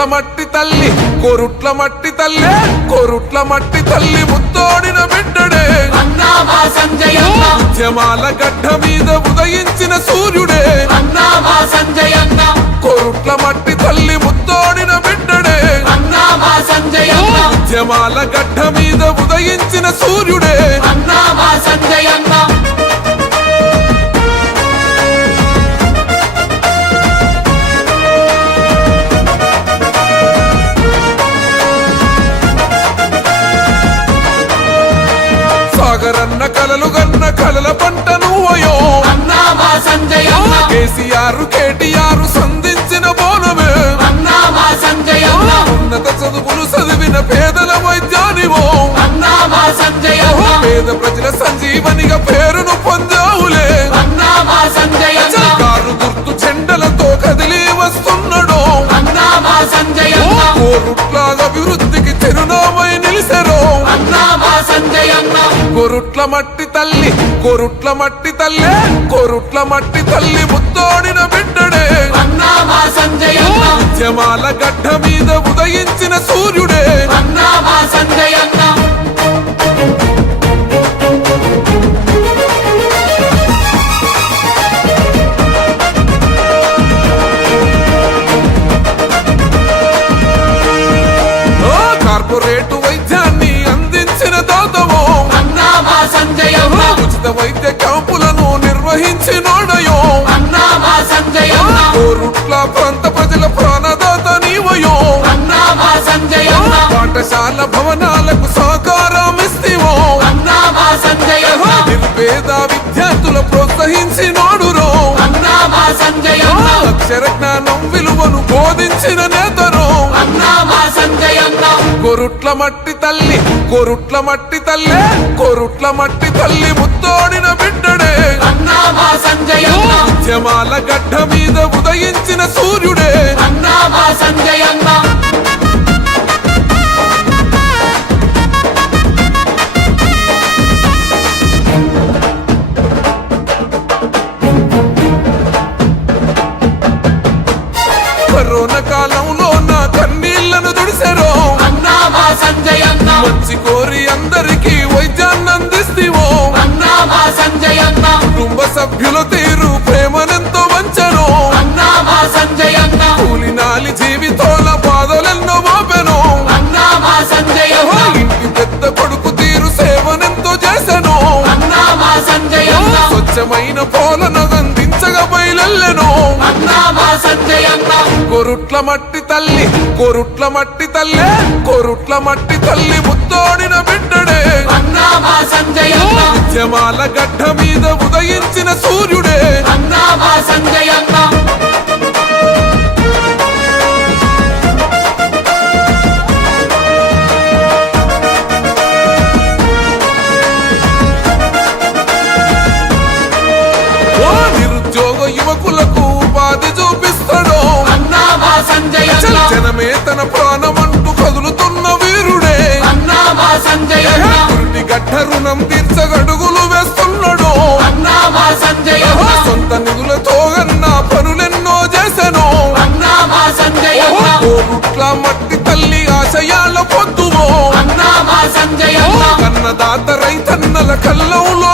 కొరుట్ల మట్టి తల్లి కొరుట్ల మట్టి తల్లే కొరుట్ల మట్టి తల్లి ముత్తోడిన బిడ్డడే. జమాల గడ్డ మీద ఉదయించిన సూర్యుడే. కొరుట్ల మట్టి తల్లి ముత్తోడిన బిడ్డడే. జమాల గడ్డ మీద ఉదయించిన సూర్యుడే. సాగరన్న కలలు గన్న కలల పంట నువ్వయో కేసీఆర్ కేటీఆర్ సంధించిన బోనమే. ఉన్నత చదువులు చదివిన పేదల వైద్యానివో. పేద ప్రజల సంజీవనిగా కొరుట్ల మట్టి తల్లి కొరుట్ల మట్టి తల్లే కొరుట్ల మట్టి తల్లి ముత్తోడిన బిడ్డడే. సంజయన్న జమాల గడ్డ మీద ఉదయించిన సూర్యుడే. ప్రాంత ప్రజల ప్రాణదాత నీవయో. పాఠశాల భవనాలకు సహకారం ఇస్తేవో. నిర్పేద విద్యార్థుల మా సంజయన్న అక్షర జ్ఞానం విలువను బోధించిన నేతరో. కొరుట్ల మట్టి తల్లి కొరుట్ల మట్టి తల్లే కొరుట్ల మట్టి తల్లి ముత్తోడిన జమాల గడ్డ మీద ఉదయించిన సూర్యుడే. అన్నా మా సంజయన్న కరోనా కాలంలో నా కన్నీళ్ళను దుడిసెరో అన్నా మా సంజయన్న కోరి అందరికీ స్వచ్ఛమైన పాలన అందించగా బయలెల్లెను కొరుట్ల మట్టి తల్లి కొరుట్ల మట్టి తల్లే కొరుట్ల మట్టి తల్లి ముత్తోడిన బిడ్డడే. జమాల గడ్డ మీద ఉదయించిన సూర్యుడే యువకులకు ఉపాధి చూపిస్తాడు. జనమే తన ప్రాణమంటూ కదులుతున్న వీరుడే. గురుడి గడ్డ రుణం తీర్చగడుగులు వేస్తున్నాడు. సొంత నిధులతో గన్న పనులెన్నో కోరుట్ల మట్టి తల్లి ఆశయాల సంజయన్న కన్నదాత రైతన్నల కల్లంలో